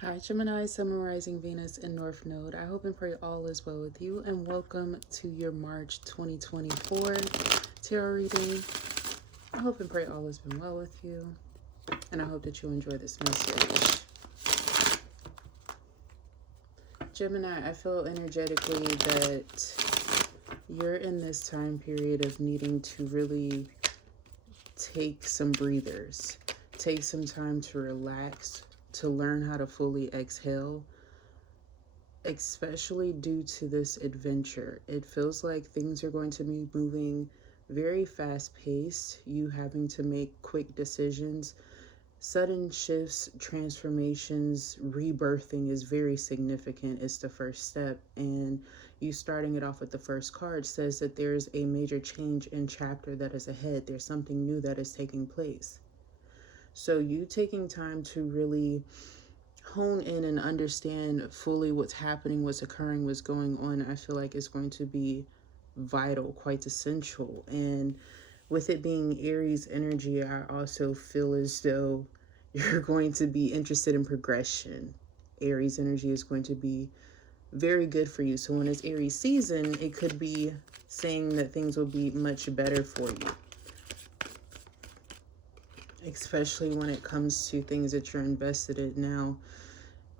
Hi, Gemini, Sun, Rising, Venus, and North Node. I hope and pray all is well with you, and welcome to your March 2024 tarot reading. I hope and pray all has been well with you, and I hope that you enjoy this message. Gemini, I feel energetically that you're in this time period of needing to really take some breathers, take some time to relax, to learn how to fully exhale, especially due to this adventure. It feels like things are going to be moving very fast paced, you having to make quick decisions. Sudden shifts, transformations, rebirthing is very significant. It's the first step. And you starting it off with the first card says that there's a major change in chapter that is ahead. There's something new that is taking place. So you taking time to really hone in and understand fully what's happening, what's occurring, what's going on, I feel like is going to be vital, quite essential. And with it being Aries energy, I also feel as though you're going to be interested in progression. Aries energy is going to be very good for you. So when it's Aries season, it could be saying that things will be much better for you, especially when it comes to things that you're invested in now.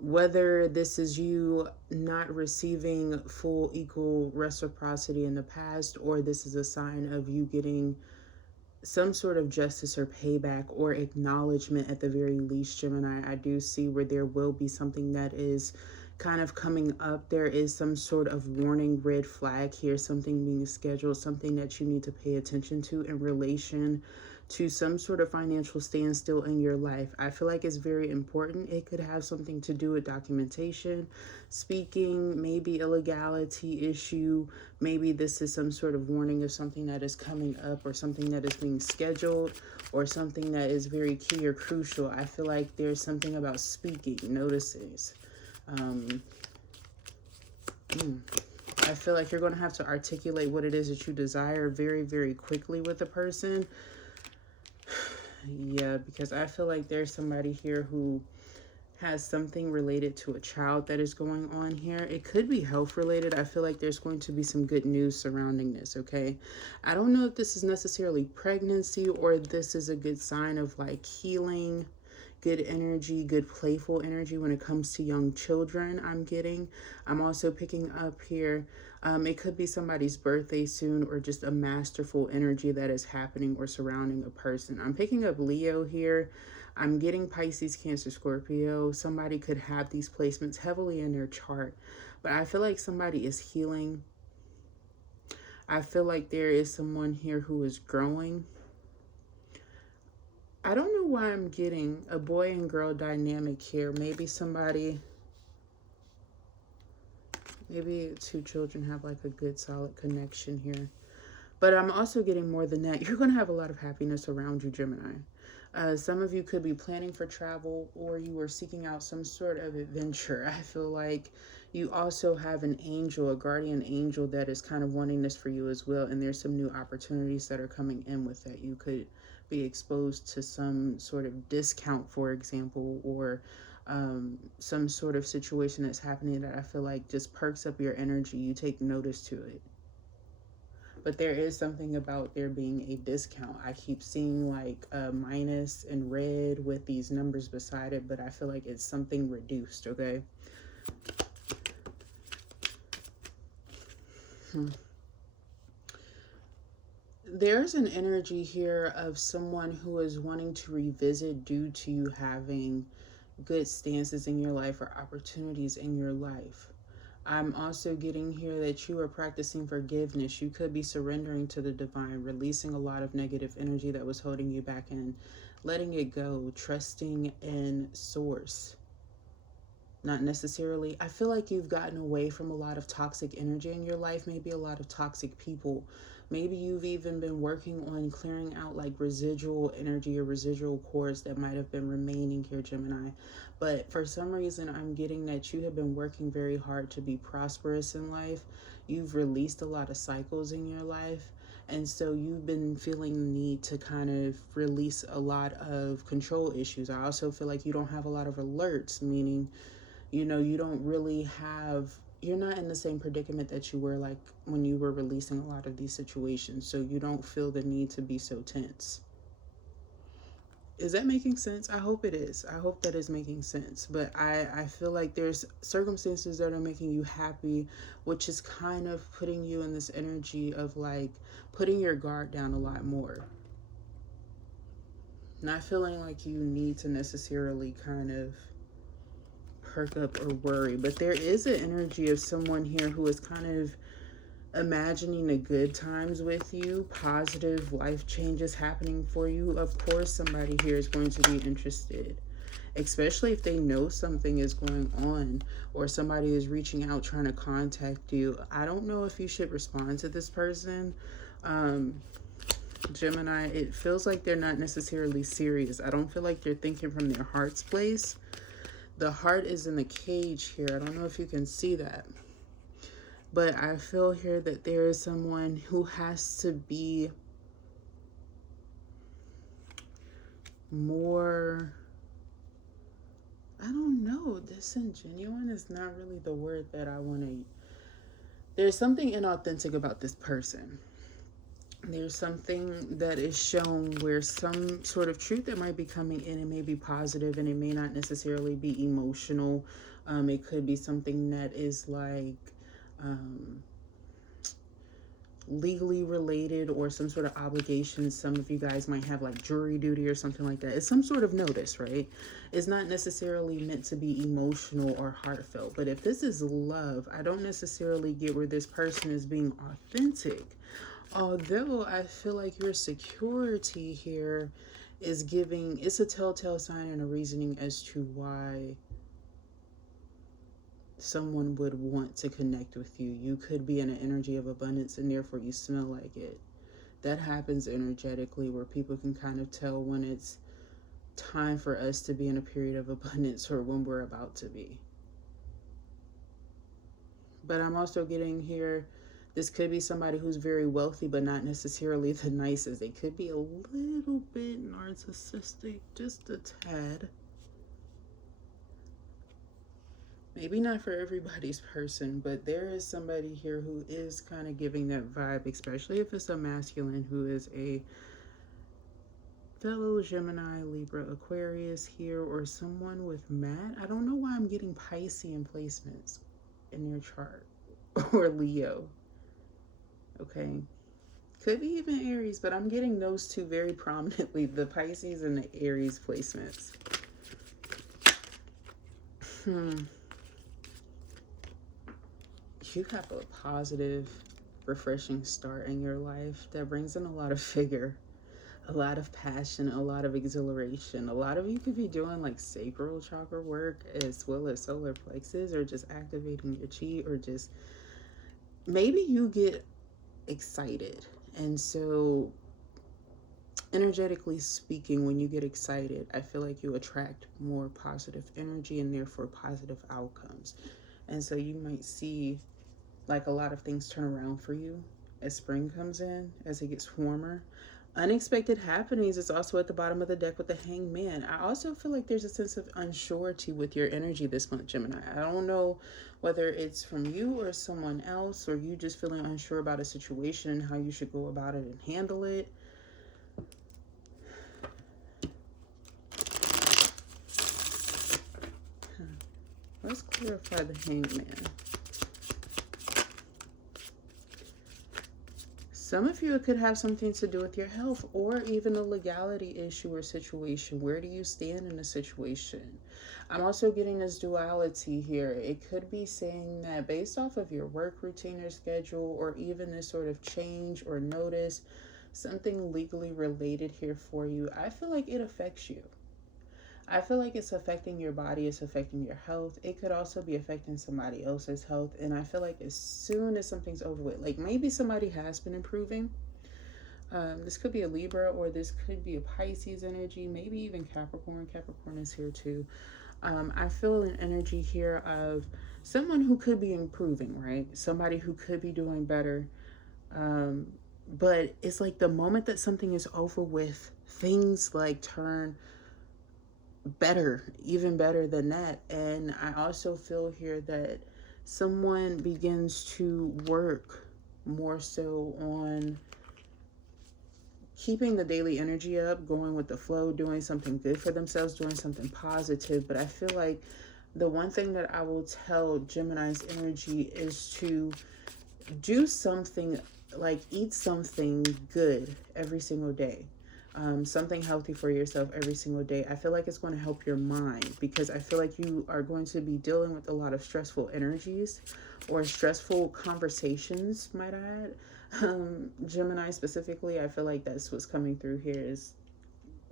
Whether this is you not receiving full equal reciprocity in the past, or this is a sign of you getting some sort of justice or payback or acknowledgement at the very least, Gemini, I do see where there will be something that is kind of coming up. There is some sort of warning red flag here, something being scheduled, something that you need to pay attention to in relation to some sort of financial standstill in your life. I feel like it's very important. It could have something to do with documentation, speaking, maybe illegality issue. Maybe this is some sort of warning of something that is coming up, or something that is being scheduled, or something that is very key or crucial. I feel like there's something about speaking, notices. I feel like you're going to have to articulate what it is that you desire very, very quickly with a person. Yeah, because I feel like there's somebody here who has something related to a child that is going on here. It could be health related. I feel like there's going to be some good news surrounding this, okay? I don't know if this is necessarily pregnancy, or this is a good sign of like healing, good energy, good playful energy when it comes to young children. I'm also picking up here, it could be somebody's birthday soon, or just a masterful energy that is happening or surrounding a person. I'm picking up Leo here. I'm getting Pisces, Cancer, Scorpio. Somebody could have these placements heavily in their chart, but I feel like somebody is healing. I feel like there is someone here who is growing. I don't know why I'm getting a boy and girl dynamic here. Maybe two children have like a good solid connection here. But I'm also getting more than that. You're going to have a lot of happiness around you, Gemini. Some of you could be planning for travel, or you are seeking out some sort of adventure. I feel like you also have an angel, a guardian angel, that is kind of wanting this for you as well. And there's some new opportunities that are coming in with that. You could be exposed to some sort of discount, for example, or some sort of situation that's happening that I feel like just perks up your energy. You take notice to it. But there is something about there being a discount. I keep seeing like a minus in red with these numbers beside it, but I feel like it's something reduced, okay? There's an energy here of someone who is wanting to revisit due to you having good stances in your life or opportunities in your life. I'm also getting here that you are practicing forgiveness. You could be surrendering to the divine, releasing a lot of negative energy that was holding you back, and letting it go, trusting in source. Not necessarily. I feel like you've gotten away from a lot of toxic energy in your life, maybe a lot of toxic people. Maybe you've even been working on clearing out like residual energy or residual cords that might have been remaining here, Gemini. But for some reason, I'm getting that you have been working very hard to be prosperous in life. You've released a lot of cycles in your life. And so you've been feeling the need to kind of release a lot of control issues. I also feel like you don't have a lot of alerts, meaning, you don't really have, you're not in the same predicament that you were like when you were releasing a lot of these situations. So you don't feel the need to be so tense. Is that making sense? I hope it is. I hope that is making sense. But I feel like there's circumstances that are making you happy, which is kind of putting you in this energy of like putting your guard down a lot more. Not feeling like you need to necessarily kind of perk up or worry. But there is an energy of someone here who is kind of imagining the good times with you, positive life changes happening for you. Of course, somebody here is going to be interested, especially if they know something is going on or somebody is reaching out trying to contact you. I don't know if you should respond to this person. Gemini, it feels like they're not necessarily serious. I don't feel like they're thinking from their heart's place. The heart is in the cage here. I don't know if you can see that. But I feel here that there is someone who has to be more, I don't know, disingenuous is not really the word that I want to. There's something inauthentic about this person. There's something that is shown where some sort of truth that might be coming in, it may be positive and it may not necessarily be emotional. It could be something that is like legally related or some sort of obligation. Some of you guys might have like jury duty or something like that. It's some sort of notice, right? It's not necessarily meant to be emotional or heartfelt. But if this is love, I don't necessarily get where this person is being authentic. Although I feel like your security here is giving, it's a telltale sign and a reasoning as to why someone would want to connect with you. You could be in an energy of abundance and therefore you smell like it. That happens energetically where people can kind of tell when it's time for us to be in a period of abundance or when we're about to be. But I'm also getting here, this could be somebody who's very wealthy but not necessarily the nicest. They could be a little bit narcissistic, just a tad. Maybe not for everybody's person, but there is somebody here who is kind of giving that vibe, especially if it's a masculine who is a fellow Gemini, Libra, Aquarius here, or someone with Matt. I don't know why I'm getting Piscean placements in your chart, or Leo. Okay. Could be even Aries, but I'm getting those two very prominently, the Pisces and the Aries placements. You have a positive, refreshing start in your life that brings in a lot of vigor, a lot of passion, a lot of exhilaration. A lot of you could be doing like sacral chakra work as well as solar plexus, or just activating your chi, or just maybe you get excited. And so energetically speaking, when you get excited, I feel like you attract more positive energy and therefore positive outcomes. And so you might see like a lot of things turn around for you as spring comes in, as it gets warmer. Unexpected happenings is also at the bottom of the deck with the Hangman. I also feel like there's a sense of unsurety with your energy this month, Gemini. I don't know whether it's from you or someone else, or you just feeling unsure about a situation and how you should go about it and handle it. Let's clarify the Hangman. Some of you, it could have something to do with your health or even a legality issue or situation. Where do you stand in a situation? I'm also getting this duality here. It could be saying that based off of your work routine or schedule, or even this sort of change or notice, something legally related here for you, I feel like it affects you. I feel like it's affecting your body, it's affecting your health. It could also be affecting somebody else's health. And I feel like as soon as something's over with, like maybe somebody has been improving. This could be a Libra, or this could be a Pisces energy, maybe even Capricorn. Capricorn is here too. I feel an energy here of someone who could be improving, right? Somebody who could be doing better. But it's like the moment that something is over with, things like turn better, even better than that. And I also feel here that someone begins to work more so on keeping the daily energy up, going with the flow, doing something good for themselves, doing something positive. But I feel like the one thing that I will tell Gemini's energy is to do something, like eat something good every single day. Something healthy for yourself every single day. I feel like it's going to help your mind, because I feel like you are going to be dealing with a lot of stressful energies or stressful conversations, might I add. Gemini specifically, I feel like that's what's coming through here is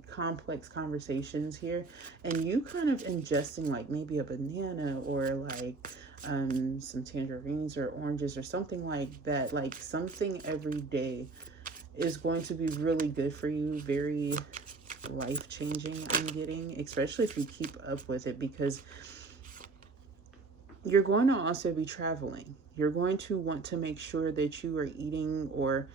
complex conversations here, and you kind of ingesting like maybe a banana or like some tangerines or oranges or something like that, like something every day is going to be really good for you, very life changing, I'm getting, especially if you keep up with it, because you're going to also be traveling. You're going to want to make sure that you are eating or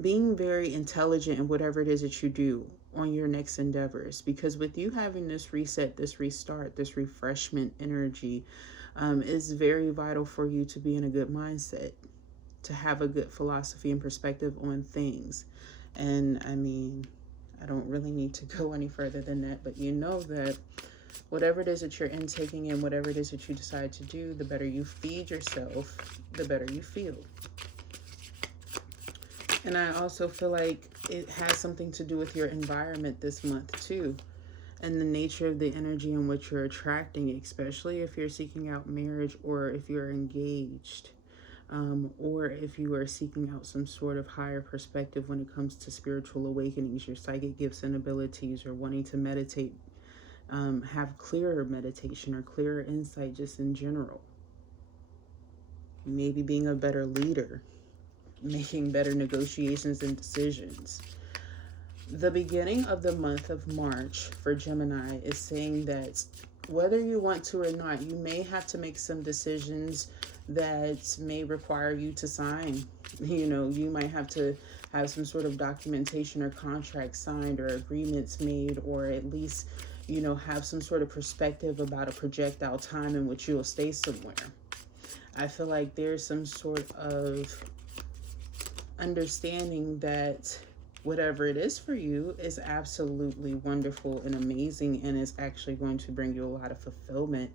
being very intelligent in whatever it is that you do on your next endeavors, because with you having this reset, this restart, this refreshment energy, is very vital for you to be in a good mindset, to have a good philosophy and perspective on things. And I mean, I don't really need to go any further than that, but you know that whatever it is that you're intaking and whatever it is that you decide to do, the better you feed yourself, the better you feel. And I also feel like it has something to do with your environment this month too, and the nature of the energy in which you're attracting, especially if you're seeking out marriage or if you're engaged, or if you are seeking out some sort of higher perspective when it comes to spiritual awakenings, your psychic gifts and abilities, or wanting to meditate, have clearer meditation or clearer insight just in general. Maybe being a better leader, making better negotiations and decisions. The beginning of the month of March for Gemini is saying that whether you want to or not, you may have to make some decisions that may require you to sign. You know, you might have to have some sort of documentation or contract signed or agreements made, or at least, you know, have some sort of perspective about a projectile time in which you'll stay somewhere. I feel like there's some sort of understanding that whatever it is for you is absolutely wonderful and amazing, and is actually going to bring you a lot of fulfillment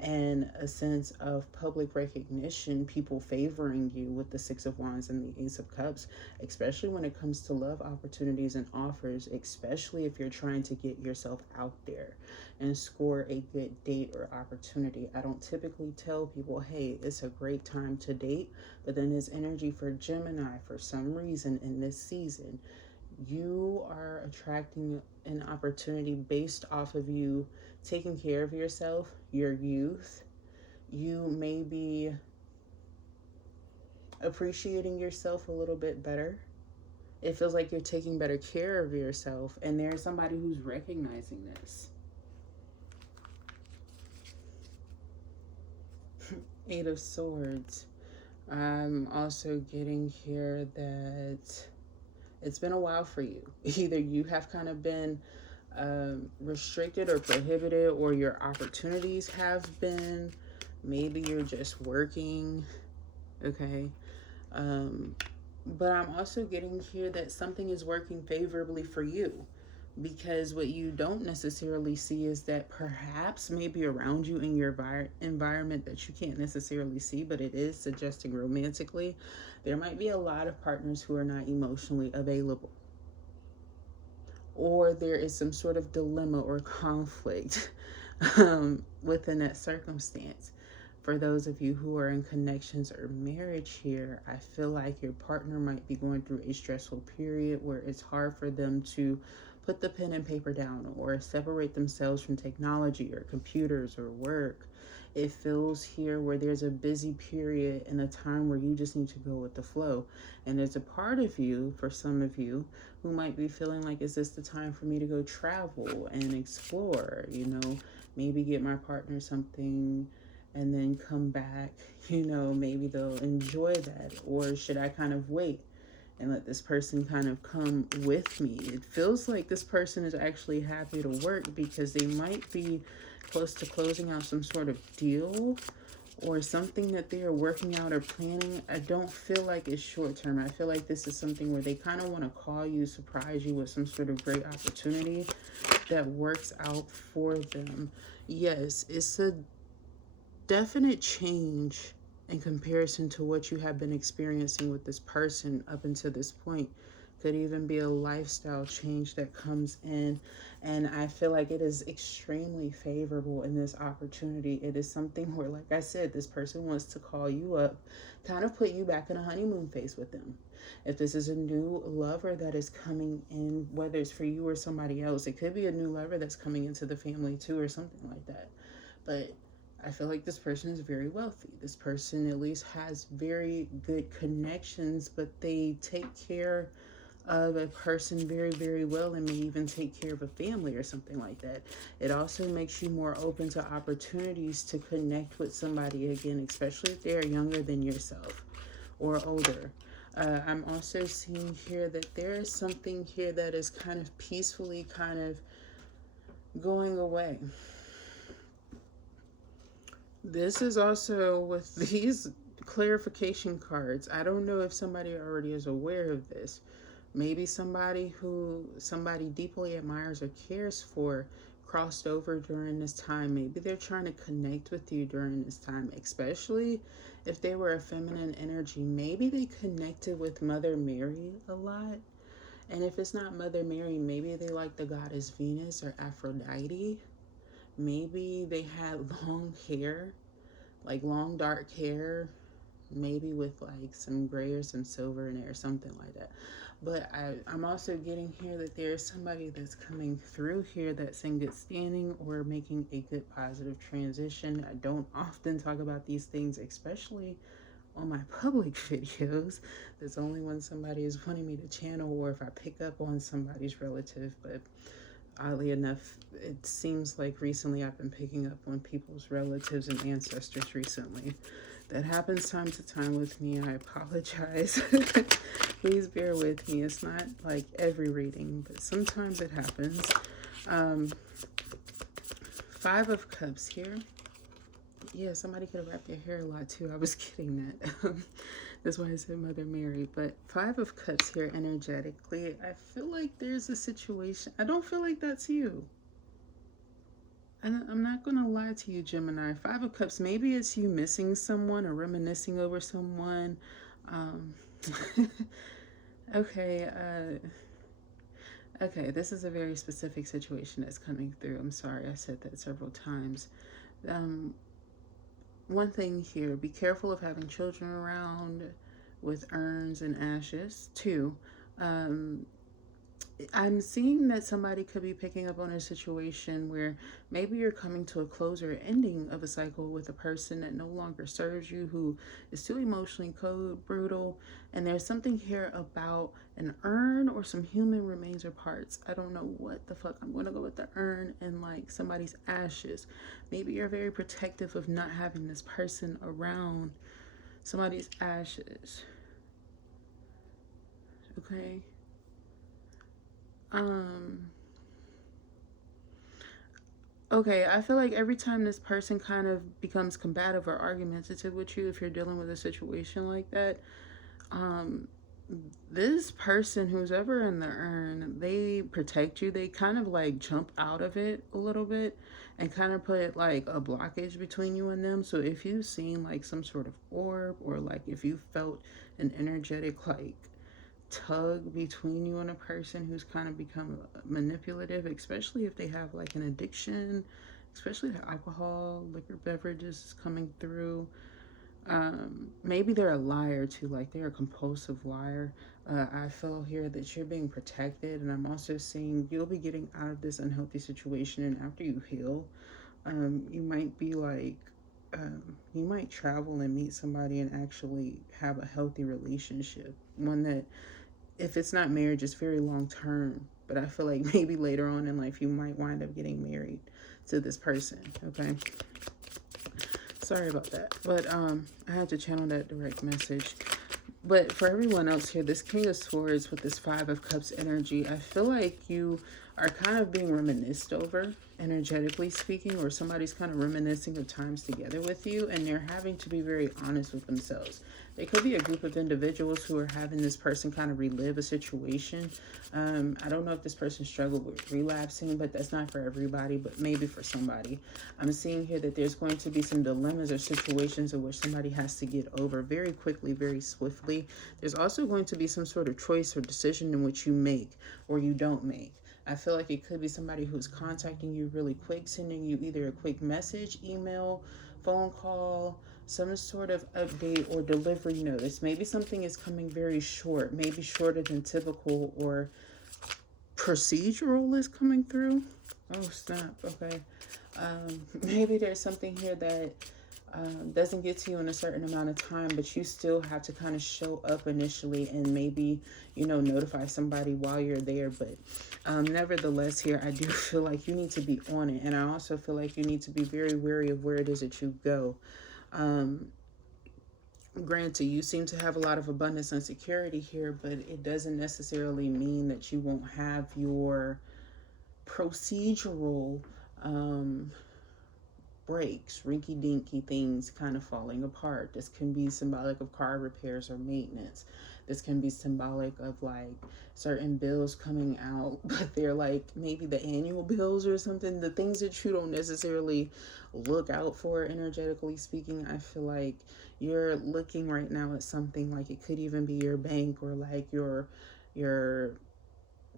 and a sense of public recognition, people favoring you with the Six of Wands and the Ace of Cups, especially when it comes to love opportunities and offers, especially if you're trying to get yourself out there and score a good date or opportunity. I don't typically tell people, hey, it's a great time to date, but then there's energy for Gemini for some reason in this season. You are attracting an opportunity based off of you taking care of yourself, your youth. You may be appreciating yourself a little bit better. It feels like you're taking better care of yourself, and there's somebody who's recognizing this. Eight of Swords. I'm also getting here that it's been a while for you. Either you have kind of been restricted or prohibited, or your opportunities have been. Maybe you're just working, okay? But I'm also getting here that something is working favorably for you, because what you don't necessarily see is that perhaps maybe around you in your environment that you can't necessarily see, but it is suggesting romantically, there might be a lot of partners who are not emotionally available, or there is some sort of dilemma or conflict within that circumstance. For those of you who are in connections or marriage here, I feel like your partner might be going through a stressful period where it's hard for them to put the pen and paper down or separate themselves from technology or computers or work. It feels here where there's a busy period and a time where you just need to go with the flow. And there's a part of you, for some of you, who might be feeling like, is this the time for me to go travel and explore? You know, maybe get my partner something and then come back. You know, maybe they'll enjoy that. Or should I kind of wait? and let this person kind of come with me. It feels like this person is actually happy to work because they might be close to closing out some sort of deal or something that they are working out or planning. I don't feel like it's short term. I feel like this is something where they kind of want to call you, surprise you with some sort of great opportunity that works out for them. Yes, it's a definite change in comparison to what you have been experiencing with this person up until this point. Could even be a lifestyle change that comes in, and I feel like it is extremely favorable in this opportunity. It is something where, like I said, this person wants to call you up, kind of put you back in a honeymoon phase with them. If this is a new lover that is coming in, whether it's for you or somebody else, it could be a new lover that's coming into the family too or something like that. But I feel like this person is very wealthy. This person at least has very good connections, but they take care of a person very, very well, and may even take care of a family or something like that. It also makes you more open to opportunities to connect with somebody again, especially if they are younger than yourself or older. I'm also seeing here that there is something here that is kind of peacefully kind of going away. This is also with these clarification cards. I don't know if somebody already is aware of this. Maybe somebody who somebody deeply admires or cares for crossed over during this time. Maybe they're trying to connect with you during this time, especially if they were a feminine energy. Maybe they connected with Mother Mary a lot. And if it's not Mother Mary, maybe they like the goddess Venus or Aphrodite. Maybe they had long hair, like long dark hair, maybe with like some gray or some silver in it or something like that. But I'm also getting here that there's somebody that's coming through here that's in good standing or making a good positive transition. I don't often talk about these things, especially on my public videos. That's only when somebody is wanting me to channel or if I pick up on somebody's relative. But oddly enough, it seems like recently I've been picking up on people's relatives and ancestors recently. That happens time to time with me. I apologize. Please bear with me. It's not like every reading, but sometimes it happens. 5 of Cups here. Yeah, somebody could have wrapped their hair a lot too. I was kidding that. That's why I said Mother Mary. But 5 of Cups here energetically. I feel like there's a situation. I don't feel like that's you. And I'm not going to lie to you, Gemini. 5 of Cups, maybe it's you missing someone or reminiscing over someone. Okay, okay, this is a very specific situation that's coming through. I'm sorry, I said that several times. One thing here, be careful of having children around with urns and ashes. 2, I'm seeing that somebody could be picking up on a situation where maybe you're coming to a close or ending of a cycle with a person that no longer serves you, who is too emotionally cold, brutal. And there's something here about an urn or some human remains or parts. I don't know what the fuck. I'm going to go with the urn and like somebody's ashes. Maybe you're very protective of not having this person around somebody's ashes. Okay. Okay, I feel like every time this person kind of becomes combative or argumentative with you, if you're dealing with a situation like that, this person who's ever in the urn, they protect you. They kind of like jump out of it a little bit and kind of put like a blockage between you and them. So if you've seen like some sort of orb, or like if you felt an energetic like tug between you and a person who's kind of become manipulative, especially if they have like an addiction, especially to alcohol, liquor, beverages coming through. Maybe they're a liar too, like they're a compulsive liar. I feel here that you're being protected, and I'm also seeing you'll be getting out of this unhealthy situation, and after you heal, you might be like, you might travel and meet somebody and actually have a healthy relationship, one that, if it's not marriage, it's very long term. But I feel like maybe later on in life you might wind up getting married to this person. Okay, sorry about that, but I had to channel that direct message. But for everyone else here, this King of Swords with this Five of Cups energy, I feel like you are kind of being reminisced over, energetically speaking, or somebody's kind of reminiscing of times together with you, and they're having to be very honest with themselves. There could be a group of individuals who are having this person kind of relive a situation. I don't know if this person struggled with relapsing, but that's not for everybody, but maybe for somebody. I'm seeing here that there's going to be some dilemmas or situations in which somebody has to get over very quickly, very swiftly. There's also going to be some sort of choice or decision in which you make or you don't make. I feel like it could be somebody who's contacting you really quick, sending you either a quick message, email, phone call, some sort of update or delivery notice. Maybe something is coming very short, maybe shorter than typical, or procedural is coming through. Oh, snap. Okay. Maybe there's something here that doesn't get to you in a certain amount of time, but you still have to kind of show up initially and maybe, you know, notify somebody while you're there. But nevertheless, here, I do feel like you need to be on it. And I also feel like you need to be very wary of where it is that you go. Granted, you seem to have a lot of abundance and security here, but it doesn't necessarily mean that you won't have your procedural breaks, rinky-dinky things kind of falling apart. This can be symbolic of car repairs or maintenance. This can be symbolic of like certain bills coming out, but they're like maybe the annual bills or something. The things that you don't necessarily look out for, energetically speaking. I feel like you're looking right now at something like it could even be your bank or like your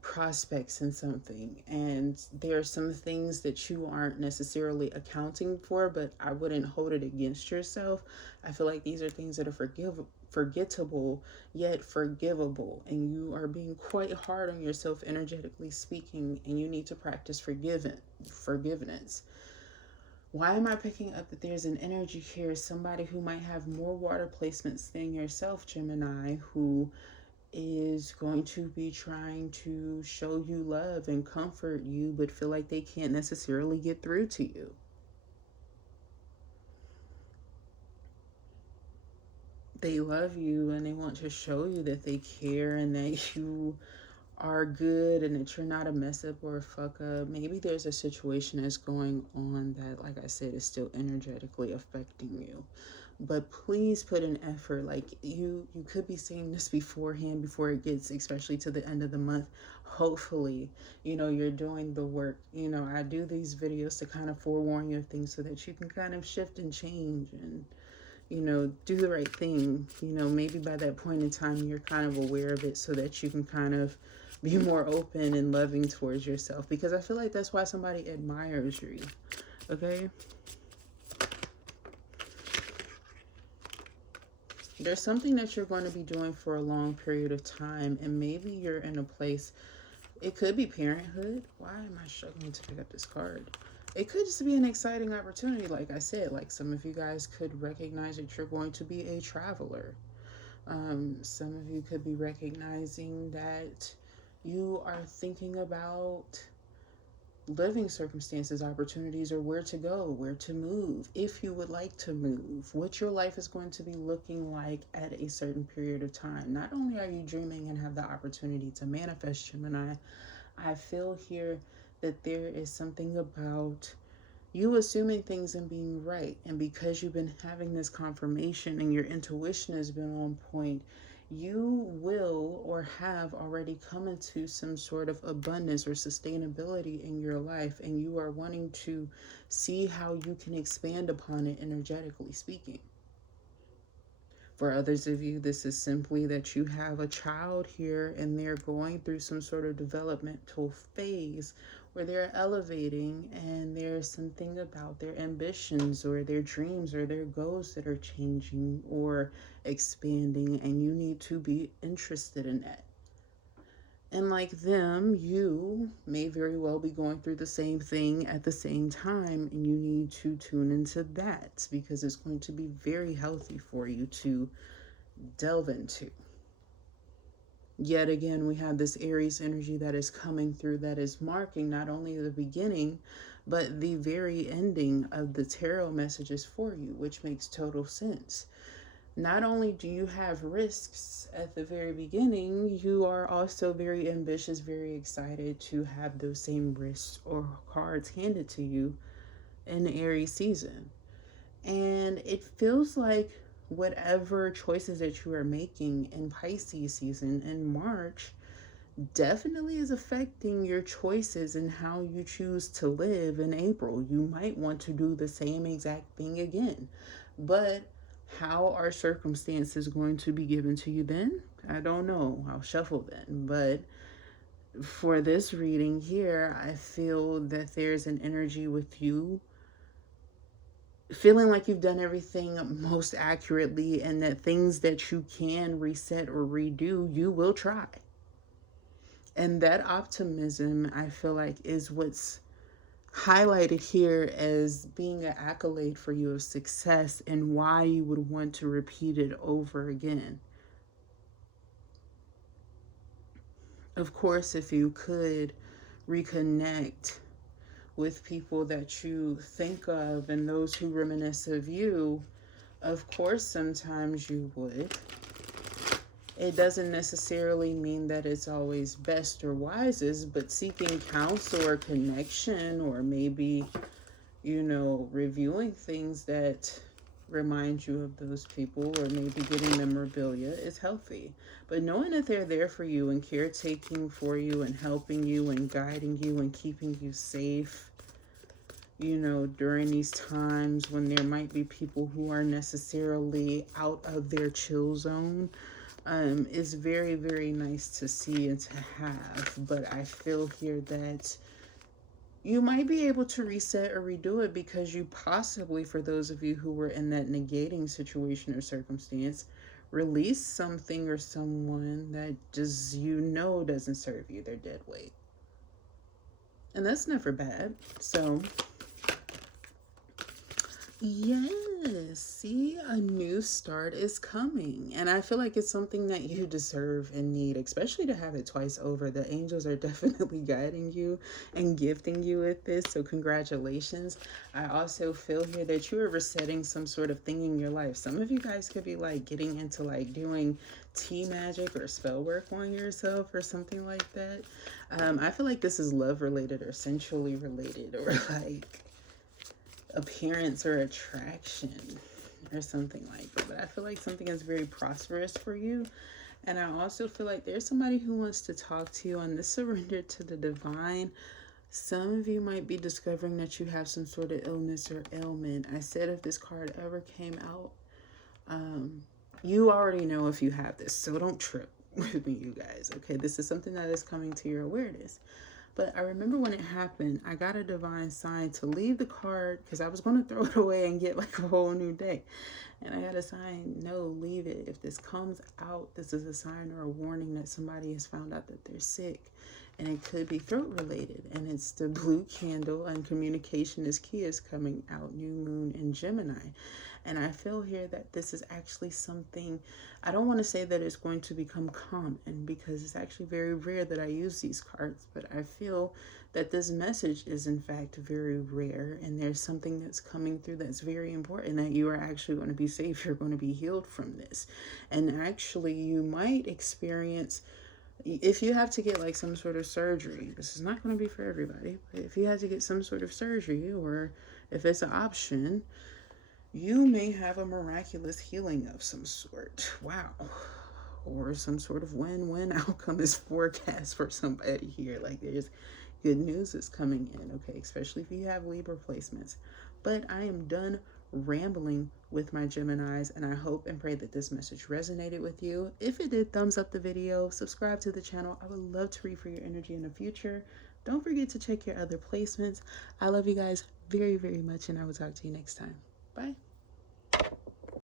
prospects in something, and there are some things that you aren't necessarily accounting for, but I wouldn't hold it against yourself. I feel like these are things that are forgettable yet forgivable, and you are being quite hard on yourself energetically speaking, and you need to practice forgiveness. Why am I picking up that there's an energy here, somebody who might have more water placements than yourself, Gemini, who is going to be trying to show you love and comfort you, but feel like they can't necessarily get through to you. They love you and they want to show you that they care and that you are good and that you're not a mess up or a fuck up. Maybe there's a situation that's going on that, like I said, is still energetically affecting you. But please put an effort. Like you could be seeing this beforehand, before it gets especially to the end of the month. Hopefully, you know, you're doing the work. You know, I do these videos to kind of forewarn you of things so that you can kind of shift and change and, you know, do the right thing. You know, maybe by that point in time you're kind of aware of it so that you can kind of be more open and loving towards yourself, because I feel like that's why somebody admires you. Okay? There's something that you're going to be doing for a long period of time, and maybe you're in a place, it could be parenthood. Why am I struggling to pick up this card? It could just be an exciting opportunity, like I said. Like some of you guys could recognize that you're going to be a traveler. Some of you could be recognizing that you are thinking about living circumstances, opportunities, or where to go, where to move, if you would like to move, what your life is going to be looking like at a certain period of time. Not only are you dreaming and have the opportunity to manifest, Gemini, I feel here that there is something about you assuming things and being right. And because you've been having this confirmation and your intuition has been on point, you will or have already come into some sort of abundance or sustainability in your life, and you are wanting to see how you can expand upon it, energetically speaking. For others of you, this is simply that you have a child here and they're going through some sort of developmental phase where they're elevating, and there's something about their ambitions or their dreams or their goals that are changing or expanding, and you need to be interested in that. And like them, you may very well be going through the same thing at the same time, and you need to tune into that because it's going to be very healthy for you to delve into. Yet again, we have this Aries energy that is coming through, that is marking not only the beginning, but the very ending of the tarot messages for you, which makes total sense. Not only do you have risks at the very beginning, you are also very ambitious, very excited to have those same risks or cards handed to you in the Aries season. And it feels like whatever choices that you are making in Pisces season in March definitely is affecting your choices and how you choose to live in April. You might want to do the same exact thing again, but how are circumstances going to be given to you then? I don't know. I'll shuffle then. But for this reading here, I feel that there's an energy with you feeling like you've done everything most accurately, and that things that you can reset or redo, you will try. And that optimism, I feel like, is what's highlighted here as being an accolade for you of success and why you would want to repeat it over again. Of course, if you could reconnect with people that you think of and those who reminisce of you, of course, sometimes you would. It doesn't necessarily mean that it's always best or wisest, but seeking counsel or connection, or maybe, reviewing things that remind you of those people, or maybe getting memorabilia, is healthy. But knowing that they're there for you and caretaking for you and helping you and guiding you and keeping you safe, during these times when there might be people who are necessarily out of their chill zone, is very, very nice to see and to have. But I feel here that you might be able to reset or redo it because you possibly, for those of you who were in that negating situation or circumstance, release something or someone that just, doesn't serve you. They're dead weight. And that's never bad. So yes, see, a new start is coming. And I feel like it's something that you deserve and need, especially to have it twice over. The angels are definitely guiding you and gifting you with this. So congratulations. I also feel here that you are resetting some sort of thing in your life. Some of you guys could be like getting into like doing tea magic or spell work on yourself or something like that. I feel like this is love related or sensually related, or like appearance or attraction or something like that. But I feel like something is very prosperous for you. And I also feel like there's somebody who wants to talk to you on this surrender to the divine. Some of you might be discovering that you have some sort of illness or ailment. I said if this card ever came out, you already know if you have this, so don't trip with me, you guys. Okay, this is something that is coming to your awareness. But I remember when it happened, I got a divine sign to leave the card because I was going to throw it away and get like a whole new day. And I got a sign, no, leave it. If this comes out, this is a sign or a warning that somebody has found out that they're sick. And it could be throat related. And it's the blue candle, and communication is key is coming out, new moon in Gemini. And I feel here that this is actually something, I don't want to say that it's going to become common because it's actually very rare that I use these cards, but I feel that this message is in fact very rare, and there's something that's coming through that's very important, that you are actually going to be safe, you're going to be healed from this. And actually you might experience, if you have to get like some sort of surgery, this is not going to be for everybody, but if you have to get some sort of surgery, or if it's an option, you may have a miraculous healing of some sort. Wow. Or some sort of win-win outcome is forecast for somebody here. Like there's good news is coming in, okay? Especially if you have Libra placements. But I am done rambling with my Geminis, and I hope and pray that this message resonated with you. If it did, thumbs up the video, subscribe to the channel. I would love to read for your energy in the future. Don't forget to check your other placements. I love you guys very, very much, and I will talk to you next time. Bye.